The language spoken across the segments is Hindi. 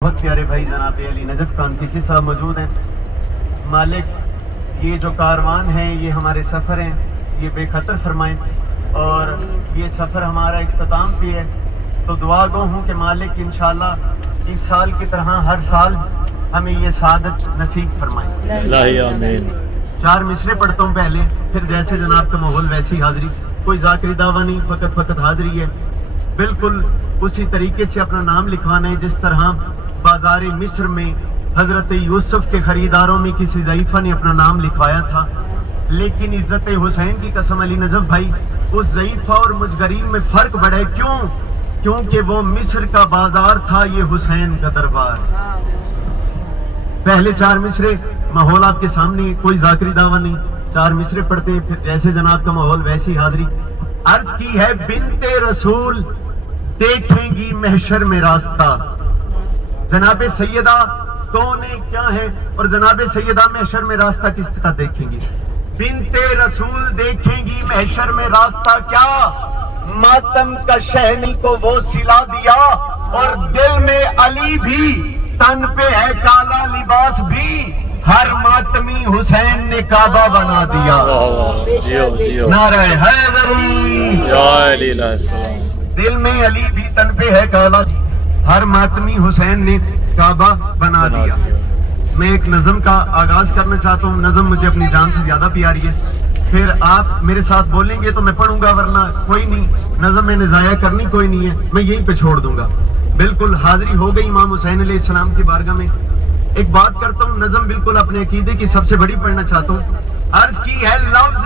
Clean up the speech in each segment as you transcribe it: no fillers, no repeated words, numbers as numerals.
बहुत प्यारे भाई जनाब अली नजफ कांतीची साहब मौजूद हैं। मालिक ये जो कारवान है ये हमारे सफ़र हैं, ये बेखतर फरमाएं और ये सफ़र हमारा इख्तिताम भी है। तो दुआ गो हूँ कि मालिक इंशाअल्लाह इस साल की तरह हर साल हमें ये सादत नसीब फरमाएं। चार मिसरे पढ़ता हूँ पहले, फिर जैसे जनाब का माहौल वैसी हाजिरी। कोई ज़ाकरी दावा नहीं, फ़कत हाजिरी है। बिल्कुल उसी तरीके से अपना नाम लिखवाना है जिस तरह बाजार मिस्र में हजरत यूसुफ के खरीदारों में किसी ज़ईफ़ा ने अपना नाम लिखवाया था। लेकिन इज्जत हुसैन की कसम अली नजफ भाई, उस ज़ईफ़ा और मुजगरीब में फर्क बड़ा है। क्यों? क्योंकि वो मिस्र का बाजार था, ये हुसैन का दरबार। पहले चार मिसरे, माहौल आपके सामने, कोई ज़ाकरी दावा नहीं। चार मिसरे पढ़ते हैं, फिर जैसे जनाब का माहौल वैसी हाजिरी। अर्ज की है बिनते रसूल देखेंगी महशर में रास्ता। जनाबे सैयदा कौन है, क्या है, और जनाबे सैयदा महशर में रास्ता किस तरह देखेंगी। बिनते रसूल देखेंगी महशर में रास्ता, क्या मातम का शहनी को वो सिला दिया, और दिल में अली भी, तन पे है काला लिबास भी, हर मातमी हुसैन ने काबा बना दिया। नारे हैदरी, दिल में अली भी, तन पे है काला, हर मातमी हुसैन ने काबा बना दिया। मैं एक नज़म का आगाज करना चाहता हूँ। नज़म मुझे अपनी जान से ज्यादा प्यारी है। फिर आप मेरे साथ बोलेंगे तो मैं पढ़ूंगा, वरना कोई नहीं। नज़म मैंने जाया करनी कोई नहीं है, मैं यहीं पे छोड़ दूंगा। बिल्कुल हाजिरी हो गई इमाम हुसैन अलैहिस्सलाम की बारगाह में। एक बात करता हूँ, नज़म बिल्कुल अपने अकीदे की सबसे बड़ी पढ़ना चाहता हूँ। अर्ज की है लफ्ज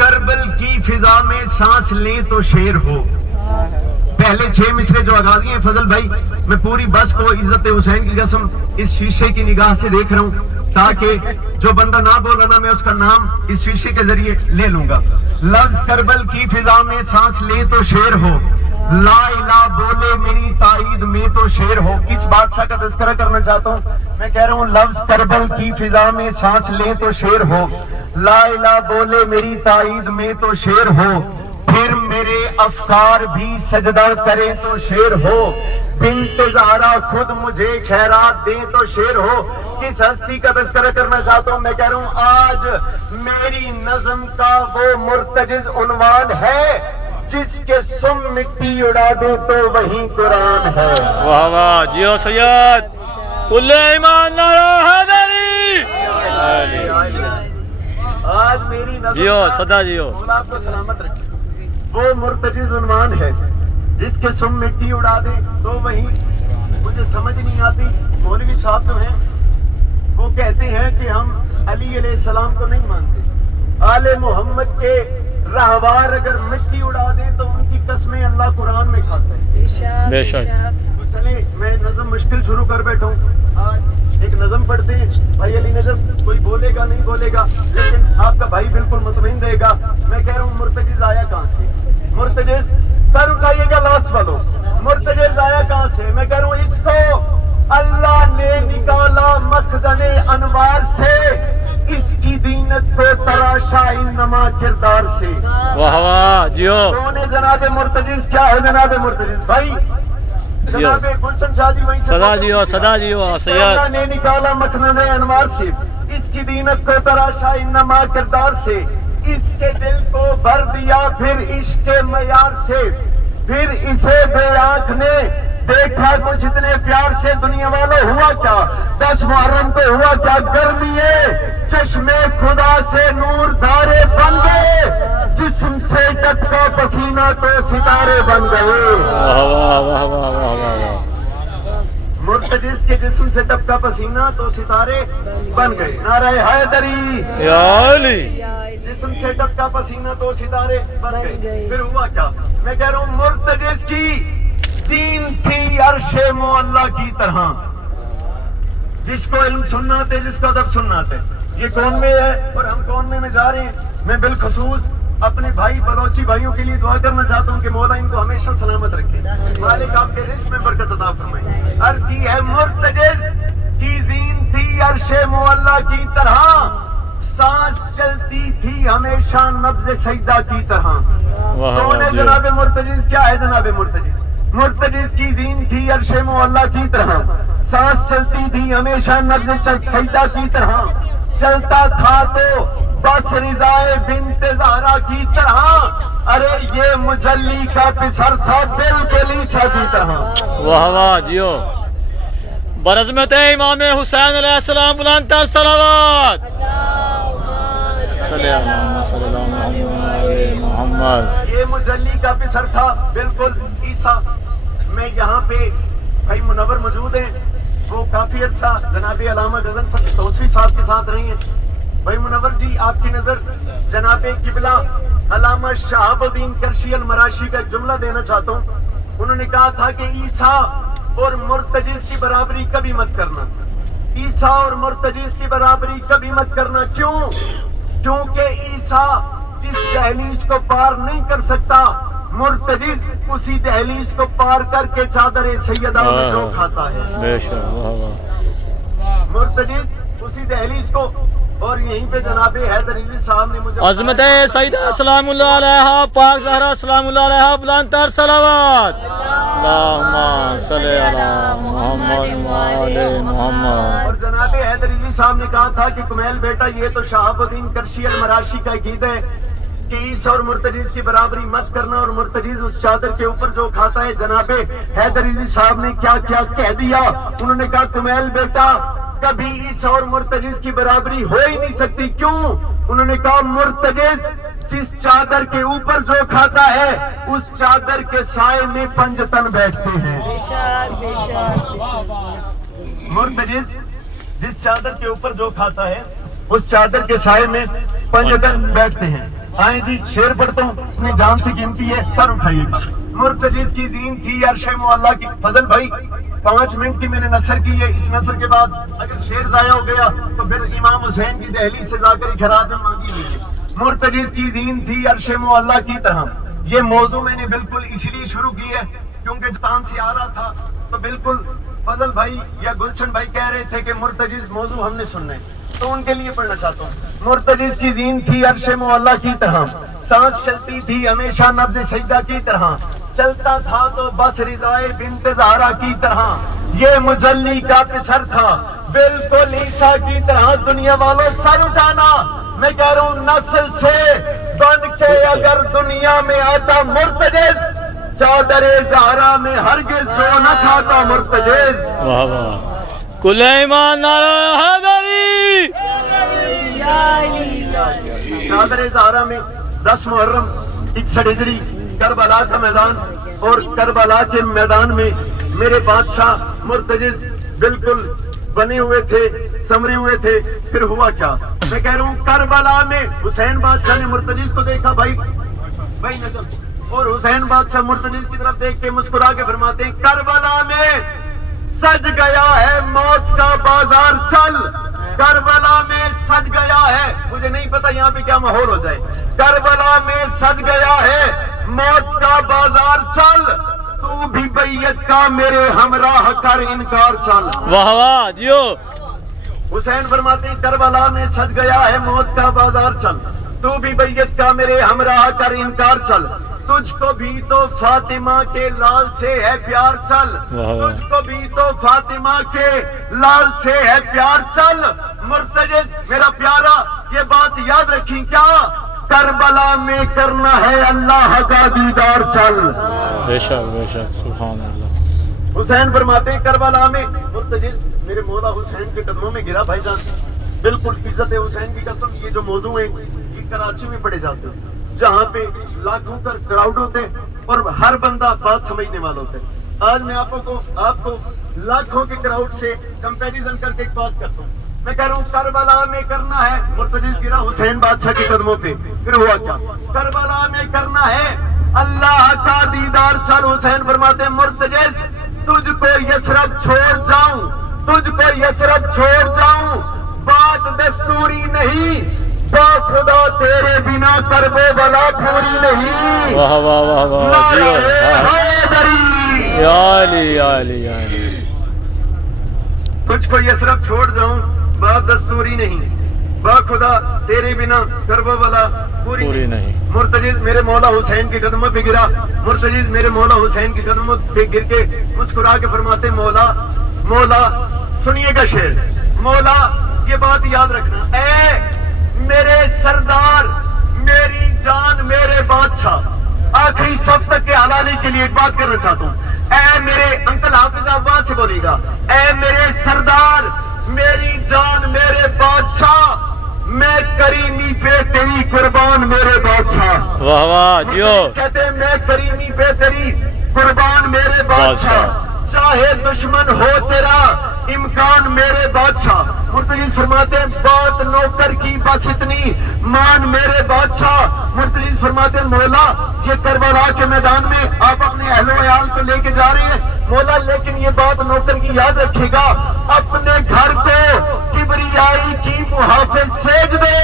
करबल की फिजा में सांस ले तो शेर हो। पहले 6 मिसरे जो आगाजी हैं फजल भाई, मैं पूरी बस को इज्जत हुसैन की कसम इस शीशे की निगाह से देख रहा हूँ, ताकि जो बंदा ना बोला ना, मैं उसका नाम इस शीशे के जरिए ले लूंगा। लफ्ज करबल की फिजा में सांस ले तो शेर हो, ला इला बोले मेरी ताईद में तो शेर हो। किस बादशाह का तज़किरा करना चाहता हूँ, मैं कह रहा हूँ लफ्ज करबल की फिजा में सांस ले तो शेर हो, ला इला बोले मेरी ताईद में तो शेर हो, फिर मेरे अफकार भी सजदा करे तो शेर हो, बिन्ते ज़हरा खुद मुझे खैरात दे तो शेर हो। किस हस्ती का तज़किरा करना चाहता हूँ, मैं कह रहा हूँ आज मेरी नज़म का वो मुर्तजिज़ उन्वान है, जिसके सुम मिट्टी उड़ा दे तो वही कुरान है। वाह वाह, जियो सैयद, कुल्ले ईमान नारा हैदरी। आज मेरी नज़म जियो सदा जियो, आपको सलामत रखे। वो मुर्तजिज़ उन्वान है जिसके सुम मिट्टी उड़ा दे तो वही। मुझे समझ नहीं आती, मौलवी साहब तो हैं, वो कहते हैं कि हम अली अलैहिस्सलाम को नहीं मानते। आले मोहम्मद के रहवार अगर मिट्टी उड़ा दे तो उनकी कसमें अल्लाह कुरान में खाता है। बेशक। तो चले मैं नज़म मुश्किल शुरू कर बैठा हूँ। आज एक नज़म पढ़ते हैं भाई अली नजफ, कोई बोलेगा नहीं बोलेगा, लेकिन आपका भाई बिल्कुल मुतमईन रहेगा। मैं कह रहा हूँ मुर्तजिज़ आया कहाँ से? मुर्तजिज़ सर उठाइएगा लास्ट वालों, मुर्तजिज़ आया कहाँ से? मैं कह रहा हूँ इसको अल्लाह ने निकाला मखदने अनवार से, इसकी दीनत को तराशा इन्नमा किरदार से। वाह वाह, जियो। कौन है जनाबे मुर्तजिज़? क्या है जनाबे मुर्तजिज़? भाई जनाबे गुलशन शाह जी वहीं सदा जियो, सदा जियो सैयद। अल्लाह ने निकाला मखदने अनवार से, इसकी दीनत को तराशा इन्नमा किरदार से, इसके दिल को भर दिया फिर इश्क मयार से, फिर इसे बेआँख ने देखा कुछ इतने प्यार से। दुनिया वालों हुआ क्या 10 मुहर्रम को, हुआ क्या गर्मीए चश्मे खुदा से नूर धारे बन गए, जिस्म से टपका पसीना तो सितारे बन गए। वाह वाह वाह वाह वाह वाह। मुर्तजिज़ के जिस्म से टपका पसीना तो सितारे बन गए। नारे हैदरी, या अली। जिस्म से टपका पसीना तो सितारे बन गए। फिर हुआ क्या? मैं कह रहा हूँ मुर्तजिज़ की दीन थी अर्शे मुअल्ला की तरह, जिसको इल्म सुनना थे, जिसको अदब सुनना थे। ये कौन में है और हम कौन में जा रहे हैं। मैं बिलखसूस अपने भाई बलोची भाइयों के लिए दुआ करना चाहता हूँ कि मौला इनको हमेशा सलामत रखे, मालिक आपके रिज़्क़ में बरकत अता फरमाए। अर्ज की है मुर्तजिज़ की दीन थी अर्शे मुअल्ला की तरह, सांस चलती थी हमेशा नब्ज़े सजदा की तरह। कौन है जनाबे मुर्तजिज़? क्या है जनाबे मुर्तजिज़? मुर्तजिज की जीन थी अर्शे मुअल्ला की तरह, सांस चलती थी हमेशा नब्ज़ सईदा की तरह, चलता था तो बस रिज़ाए बिन्ते ज़हरा की तरह। अरे ये मुजल्ली का पिसर था बिल्कुल ईसा की तरह। वाह वाह जियो। बरज़मत इमाम हुसैन अलैहिस्सलाम बुलंद तर सलावत। ये मुजल्ली का पिसर था बिल्कुल ईसा। मैं यहाँ पे भाई मुनव्वर मौजूद हैं, वो काफी अर्सा जनाबे अल्लामा गज़नफ़र तौसीफ़ी साहब के साथ रही हैं। भाई मुनव्वर जी, आपकी नजर जनाबे किबला अल्लामा शहाबुद्दीन करशी अल मराशी का एक जुमला देना चाहता हूँ। उन्होंने कहा था कि ईसा और मुर्तजिज की बराबरी कभी मत करना। ईसा और मुर्तजिज की बराबरी कभी मत करना। क्यों? क्योंकि ईसा जिस दहलीज को पार नहीं कर सकता, मुर्तजिज उसी दहलीज को पार करके चादर सैयदा में जो खाता है। मुर्तजिज उसी दहलीज को, और यहीं पे जनाबे हैदर अली साहब ने मुझे अज़मत सईदा सलामुल्लाह अलैहा पाक ज़हरा सलामुल्लाह अलैहा बुलंद तर सलावत। अल्लाहुम्मा सल्ली अला मुहम्मद व आले मुहम्मद। और जनाबे हैदर अली साहब ने कहा था कि कुमैल बेटा, ये तो शहाबुद्दीन करशी अल मराशी का अकीदा है कि ईसा और मुर्तजिज की बराबरी मत करना, और मुर्तजिज उस चादर के ऊपर जो खाता है। जनाबे हैदर अली साहब ने क्या क्या कह दिया। उन्होंने कहा कुमैल बेटा, कभी ईसा और मुर्तजिज की बराबरी हो ही नहीं सकती। क्यों? उन्होंने कहा मुर्तजिज जिस चादर के ऊपर जो खाता है, उस चादर के साए में पंजतन बैठते हैं। मुर्तजिज जिस चादर के ऊपर जो खाता है, उस चादर के साए में पंजतन बैठते हैं। आए जी, शेर पढ़ता हूँ, अपनी जान से कीमती है, सर उठाइएगा। मुर्तजिज की जीन थी अर्शे मुअल्ला की। फजल भाई 5 मिनट की मैंने नसर की है। इस नसर के बाद अगर शेर जाया हो गया तो फिर इमाम हुसैन की दहलीज से जाकर खैरात में मांगी हुई है। मुर्तजिज की जीन थी अर्शे मुअल्ला की तरह। ये मौजू मैंने बिल्कुल इसलिए शुरू की है क्योंकि पाकिस्तान से आ रहा था तो बिल्कुल फजल भाई या गुलशन भाई कह रहे थे कि मुर्तजिज मौजू हमने सुनना है, तो उनके लिए पढ़ना चाहता हूँ। मुर्तजिज की जीन थी अर्शे मुअल्ला की तरह, सांस चलती थी हमेशा नब्ज़ सईदा की तरह, चलता था तो बस रिज़ाए बिन्ते ज़हरा की तरह। ये मुजल्ली का पिसर था बिल्कुल ईसा की तरह। दुनिया वालों सर उठाना, मैं कह रहा हूँ नस्ल से बन के अगर दुनिया में आता मुर्तजिज, चादर ज़हरा में हरगिज़ जो न खाता मुर्तजिज। वाह वाह। कुल ईमान नारा हैदरी। चादर ज़हरा में 10 मुहर्रम 61 हिजरी करबला का मैदान, और करबला के मैदान में मेरे बादशाह मुर्तजिज बिल्कुल बने हुए थे, समरे हुए थे। फिर हुआ क्या? मैं कह रहा हूँ करबला में हुसैन बादशाह ने मुर्तजिज को देखा, भाई नजम, और हुसैन बादशाह मुर्तजिज की तरफ देख के मुस्कुरा के फरमाते हैं, करबला में सज गया है मौत का बाजार, चल करबला में सज गया है। मुझे नहीं पता यहाँ पे क्या माहौल हो जाए। करबला में सज गया है मौत का बाजार, चल तू भी बैयत का मेरे हमराह कर इनकार चल। वाह वाह जियो। हुसैन फरमाते हैं करबला में सज गया है मौत का बाजार, चल तू भी बैयत का मेरे हमराह कर इनकार चल। तुझको भी तो फातिमा के लाल से है प्यार, चल तुझको भी तो फातिमा के लाल से है प्यार, चल मुर्तजिज मेरा प्यारा, ये बात याद रखी क्या? करबला में करना है अल्लाह का दीदार, चल। बेशक बेशक, सुभान अल्लाह। हुसैन फरमाते हैं करबला में, मुर्तजिज मेरे मौला हुसैन के कदमों में गिरा भाईजान, बिल्कुल इज्जत है हुसैन की कसम। ये जो मौजू है ये कराची में पढ़े जाते हैं, जहाँ पे लाखों का क्राउड होते हैं और हर बंदा बात समझने वाला होता है। आज मैं आपको लाखों के क्राउड से कंपैरिजन करके एक बात करता हूँ। मैं कह रहा हूँ करबला में करना है, मुर्तजिज गिरा हुसैन बादशाह के कदमों पे, फिर हुआ क्या? करबला में करना है अल्लाह का दीदार, चल हुसैन फरमाते मुर्तजिज तुझको यसरब छोड़ जाऊं, तुझको यसरब छोड़ जाऊं, बात दस्तूरी नहीं, खुदा तेरे बिना करबो भला पूरी नहीं। वाह वाह वाह वाह तुझको यसरब छोड़ जाऊं, बात दस्तूरी नहीं, खुदा तेरे बिना करबो वाला पूरी नहीं। मुर्तजिज मेरे मौला हुसैन के कदमों पे गिरा, मुर्तजिज मेरे मौला हुसैन के कदमों पे गिर के मुस्कुरा के फरमाते मौला मौला, सुनिएगा शेर, मौला ये बात याद रखना, ऐ मेरे सरदार, मेरी जान, मेरे बादशाह। आखिरी सब तक के हलाली के लिए एक बात करना चाहता हूँ, ऐ मेरे अंकल हाफिज अब्बास से बोलेगा, ऐ मेरे सरदार, मेरी जान, मेरे बादशाह, मैं करीमी पे तेरी कुर्बान मेरे बादशाह। वाह वाह जियो। कहते मैं करीमी पे तेरी कुर्बान मेरे बादशाह, चाहे दुश्मन हो तेरा इम्कान मेरे बादशाह। मुर्तजिज फरमाते बात नौकर की बस इतनी मान मेरे बादशाह। मुर्तजिज फरमाते मौला ये करबला के मैदान में आप अपने अहलो अयाल को लेके जा रहे हैं मौला, लेकिन ये बात नौकर की याद रखेगा, अपने घर को किबरियाई की मुहाफिज सेज दे,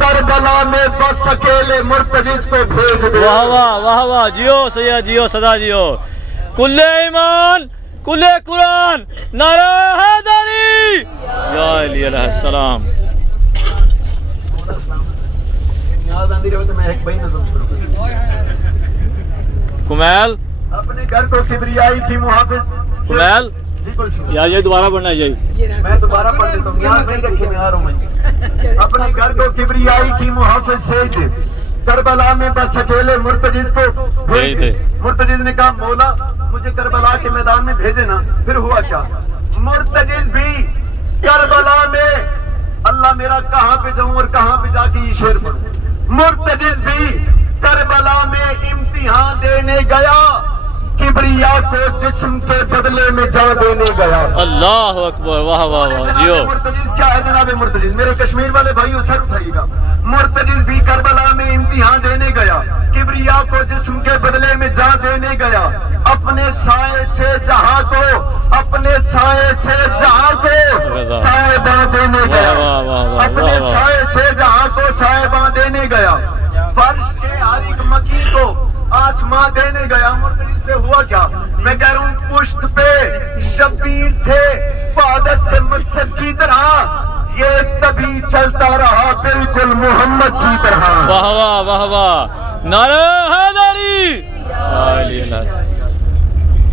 करबला में बस अकेले मुर्तजिज को भेज दे। वाह वाह वाह वाह जियो सैया जियो सदा जियो। कुल्ले ईमान कुल्ले कुरान नारा हैदरी या अली अलैहिस्सलाम। याद आंदी रहे तो मैं एक भाई नज़म शुरू करूं। कुमैल अपने घर को किबरियाई की मुहाफिज कुमैल जी कुल यार ये दोबारा पढ़ना है यही, मैं दोबारा पढ़ देता हूँ, याद नहीं रखे मैं आ रहा हूँ। अपने घर को किबरियाई की मुहाफिज सेज, करबला में बस अकेले मुर्तजिज को भेज दे। मुर्तजिज ने कहा मौला मुझे करबला के मैदान में भेजे ना। फिर हुआ क्या, मुर्तजिज भी करबला में, अल्लाह मेरा कहाँ पे जाऊं और कहाँ पे जाके ये शेर पढ़ूं, मुर्तजिज भी करबला में इम्तिहान देने गया, किबरिया को जिस्म के बदले में जान देने गया। अल्लाह अकबर वाह वाह वाह जियो। मुर्तजिज क्या है जनाब मुर्तजिज, मेरे कश्मीर वाले भाइयों सर उठाइएगा, मुर्तजिज भी करबला में इम्तिहान देने गया, किबरिया को जिस्म के बदले में जान देने गया, अपने साए से जहां को, अपने साए से जहां को साहिबा देने गया, अपने साए से जहां को साहिबा देने गया, फर्श के हर एक मकी को आसमां देने गया। मुर्तजिज पे हुआ क्या, मैं कह रहा हूँ पुश्त पे शबीर थे इबादत के मकसद की तरह, ये तभी चलता रहा बिल्कुल मोहम्मद की तरह। वाह वाह वाह वाह नारा हैदरी।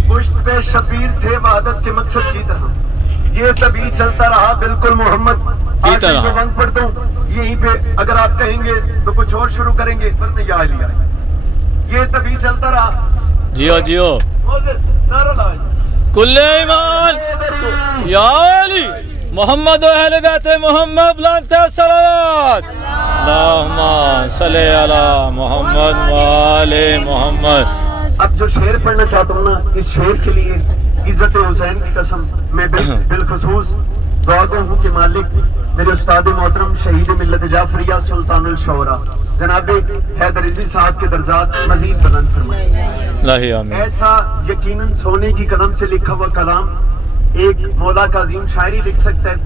पुश्त पे शबीर थे इबादत के मकसद की तरह, ये तभी चलता रहा बिल्कुल मोहम्मद की तरह। बंद पढ़ता हूँ यहीं पे, अगर आप कहेंगे तो कुछ और शुरू करेंगे, पर मैं याद लिया, ये तभी चलता रहा। जियो जियो कुल्ले ईमान या अली मोहम्मद अहले बैते मोहम्मद बुलंद सलावत अल्लाहुम्मा सल्ली अला मोहम्मद व आले मोहम्मद। अब जो शेर पढ़ना चाहता हूँ ना, इस शेर के लिए इज्जत हुसैन की कसम मैं बिलखुसूस दुआ गो हूँ कि मालिक मेरे उस्ताद मोहतरम शहीद मिल्लत जाफरिया सुल्तानुल शौरा जनाब हैदर रिजवी साहब के दर्जात मजीद बुलंद फरमाए। ऐसा यकीनन सोने की कलम से लिखा हुआ कलाम एक मौला का अजीम शायरी लिख सकता है।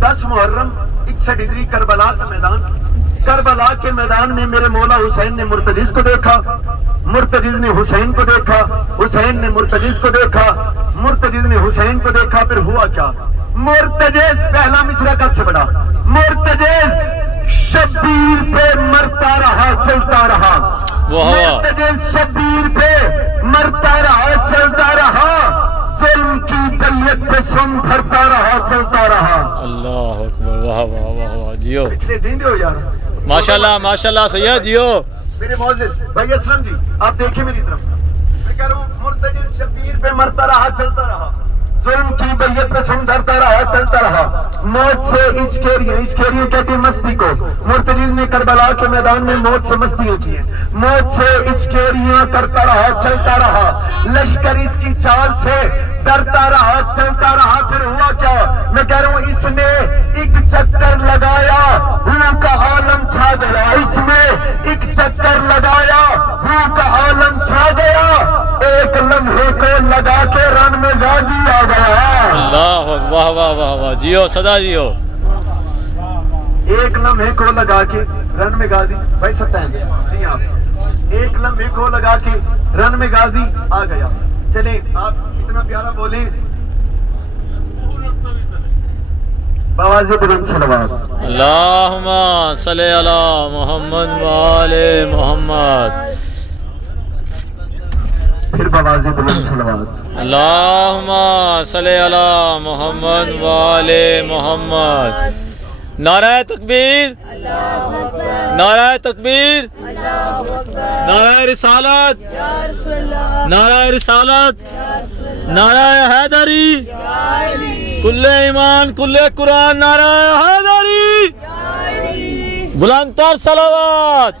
10 मुहर्रम 61 हिजरी करबला का मैदान, करबला के मैदान में मेरे मौला हुसैन ने मुर्तजिज को देखा, मुर्तजिज ने हुसैन को देखा, हुसैन ने मुर्तजिज को देखा, मुर्तजिज ने हुसैन को देखा। फिर हुआ क्या, मुर्तजिज पहला मिसरा कद से बड़ा, मुर्तजिज शब्बीर पे मरता रहा चलता रहा, मुर्तजिज शब्बीर पे मरता रहा चलता रहा, जुल्म की बलियत पे सुन भरता रहा चलता रहा। अल्लाह अकबर वाह वाह वाह वाह जियो। पिछले जिंदे हो यार माशाल्लाह माशाल्लाह सैयद जियो। मेरे मौजिद भाई असलम जी आप देखिए मेरी तरफ, मैं कह रहा हूँ मुर्तजिज शब्बीर पे मरता रहा चलता रहा, जुल्म की बैयत पे सुंदरता रहा चलता रहा, मौत से इश्केरियां कहती मस्ती को, मुर्तजिज ने करबला के मैदान में मौत से मस्तियां की है, मौत से इश्केरियां करता रहा चलता रहा, लश्कर इसकी चाल से डरता रहा चलता रहा। फिर हुआ क्या, मैं कह रहा हूँ इसने एक चक्कर लगाया रूह का आलम छा गया, इसमें एक चक्कर लगाया रूह का आलम छा गया, एक लम्हे को लगा के रन में गाजी आ गया। अल्लाह वाह वाह वाह वाह जियो सदा जियो। एक लम्हे को लगा के रन में गाजी, भाई सत्तान जी आप, एक लम्हे को लगा के रन में गाजी आ गया। चले आप इतना प्यारा बोले, आवाज़ बुलंद सलवात। अल्लाहुम्मा सल्ली अला मुहम्मद व आले मुहम्मद। फिर आवाज़ बुलंद सलवात। अल्लाहुम्मा सल्ली अला मुहम्मद व आले मुहम्मद। नाराए तकबीर, नाराए तकबीर, नाराए रिसालत, नाराए रिसालत, नाराए हैदरी, कुल्ले ईमान कुल्ले कुरान, नाराए हैदरी, बुलंदतर सलावत।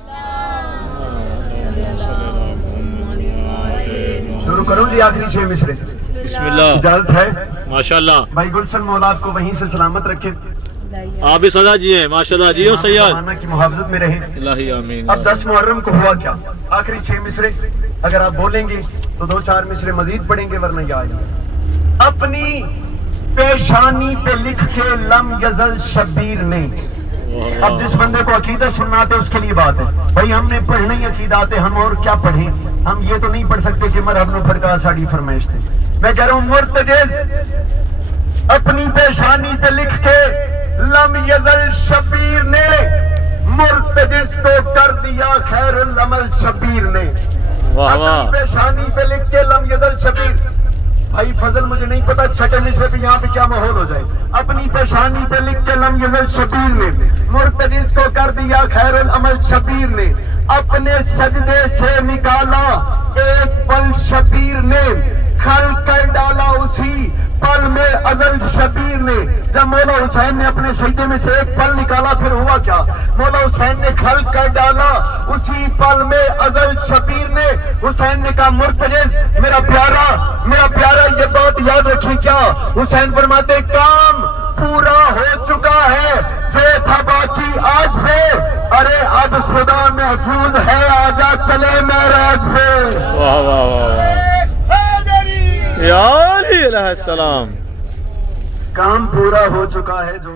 शुरू करूं जी आखिरी 6 मिसरे। बिस्मिल्लाह। इजाजत है? माशाल्लाह। भाई गुलशन मौला आपको वहीं से सलामत रखे, आप भी सदा जिए माशाल्लाह, जियो सैयद की मुहाफजत में रहे। इलाही आमीन। अब 10 मुहर्रम को हुआ क्या? आखिरी 6 मिसरे अगर आप बोलेंगे तो 2-4 मिसरे मजीद पढ़ेंगे, वरना याद। अपनी पेशानी पे लिख के लम यजल शब्बीर ने। अब जिस बंदे को अकीदा सुनना आते उसके लिए बात है। भाई हमने पढ़ना ही अकीदा आते, हम और क्या पढ़े? हम ये तो नहीं पढ़ सकते कि मरहब में फड़का साड़ी फरमाइश थे। मैं कह रहा हूँ मुर्तजिज अपनी पेशानी पे लिख के लम यजल शबीर ने, मुर्तजिज को कर दिया खैरुल अमल शबीर ने। अपनी पेशानी पे लिख के लम यजल शबीर। भाई फजल मुझे नहीं पता छठे मिसरे पे यहाँ पे क्या माहौल हो जाए। अपनी पेशानी पे लिख के लम यजल शबीर ने, मुर्तजिज को कर दिया खैरुल अमल शबीर ने। अपने सजदे से निकाला एक पल शबीर ने, खल कर डाला उसी पल में अजल शबीर ने। जब मौला हुसैन ने अपने सजदे में से एक पल निकाला फिर हुआ क्या? मौला हुसैन ने खल कर डाला उसी पल में अजल शबीर ने। हुसैन ने कहा मुर्तजिज मेरा प्यारा ये बात याद रखिए क्या? हुसैन फरमाते काम पूरा हो चुका है, जो था बाकी आज पे, अरे अब खुदा महफूज है, आजा चले मेराज पे। वाह वाह वाह या अलैहि सलाम। काम पूरा हो चुका है जो